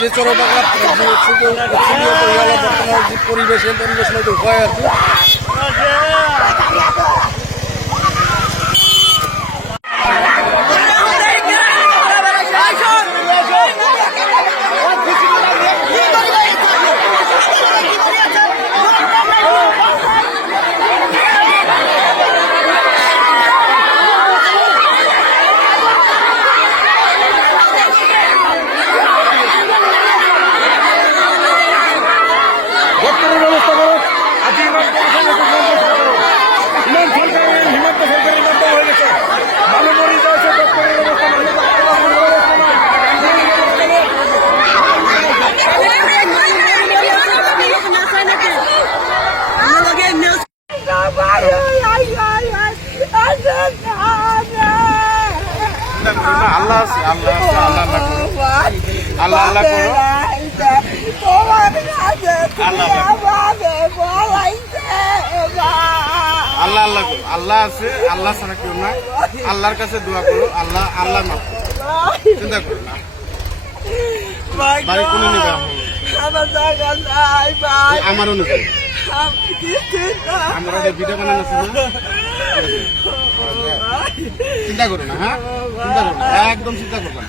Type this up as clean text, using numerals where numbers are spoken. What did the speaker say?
যে চরবাগা পরিবেশ মধ্যে হয় আর কি। আল্লাহ আছে, আল্লাহ আছে, আল্লাহ আল্লাহ করো, আল্লাহ আল্লাহ করো, আল্লাহ আছে, আল্লাহ ছাড়া কেউ না। আল্লাহর কাছে দোয়া করো, আল্লাহ আল্লাহ মাফ করো, চিন্তা করো না। বাড়ি কোনে নিবে? আমারও নেবে, আমরা ভিডিও বানানো আছে না, চিন্তা করো না। হ্যাঁ, চিন্তা করো না, একদম চিন্তা করো না।